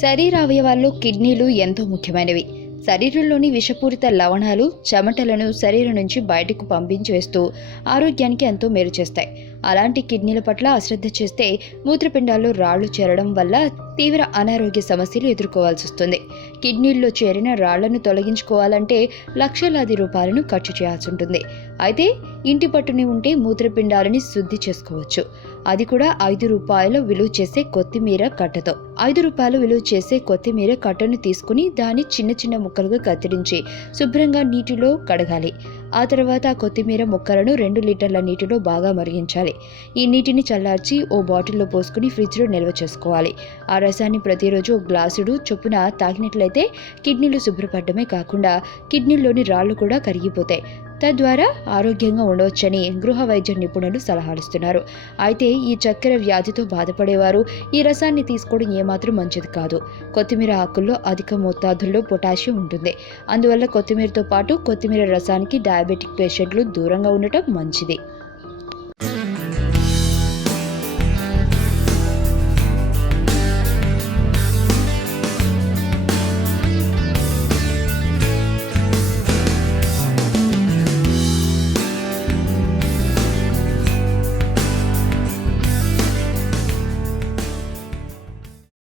శరీర అవయవాల్లో కిడ్నీలు ఎంతో ముఖ్యమైనవి. శరీరంలోని విషపూరిత లవణాలు, చెమటలను శరీరం నుంచి బయటకు పంపించివేస్తూ ఆరోగ్యానికి ఎంతో మేలు చేస్తాయి. అలాంటి కిడ్నీల పట్ల అశ్రద్ధ చేస్తే మూత్రపిండాల్లో రాళ్లు చేరడం వల్ల తీవ్ర అనారోగ్య సమస్యలు ఎదుర్కోవాల్సి వస్తుంది. కిడ్నీల్లో చేరిన రాళ్లను తొలగించుకోవాలంటే లక్షలాది రూపాయలను ఖర్చు చేయాల్సి ఉంటుంది. అయితే ఇంటి పట్టుని ఉంటే మూత్రపిండాలని శుద్ధి చేసుకోవచ్చు. అది కూడా ₹5 విలువ చేసే కొత్తిమీర కట్టతో. ₹5 విలువ చేసే కొత్తిమీర కట్టను తీసుకుని దాన్ని చిన్న చిన్న ముక్కలుగా కత్తిరించి శుభ్రంగా నీటిలో కడగాలి. ఆ తర్వాత కొత్తిమీర ముక్కలను 2 లీటర్ల నీటిలో బాగా మరిగించాలి. ఈ నీటిని చల్లార్చి ఓ బాటిల్లో పోసుకుని ఫ్రిడ్జ్లో నిల్వ చేసుకోవాలి. ఆ రసాన్ని ప్రతిరోజు ఒక గ్లాసుడు చొప్పున తాగినట్లయితే కిడ్నీలు శుభ్రపడమే కాకుండా కిడ్నీల్లోని రాళ్లు కూడా కరిగిపోతాయి. తద్వారా ఆరోగ్యంగా ఉండవచ్చని గృహ వైద్య నిపుణులు సలహాలిస్తున్నారు. అయితే ఈ చక్కెర వ్యాధితో బాధపడేవారు ఈ రసాన్ని తీసుకోవడం ఏమాత్రం మంచిది కాదు. కొత్తిమీర ఆకుల్లో అధిక మోతాదుల్లో పొటాషియం ఉంటుంది. అందువల్ల కొత్తిమీరతో పాటు కొత్తిమీర రసానికి డయాబెటిక్ పేషెంట్లు దూరంగా ఉండటం మంచిది.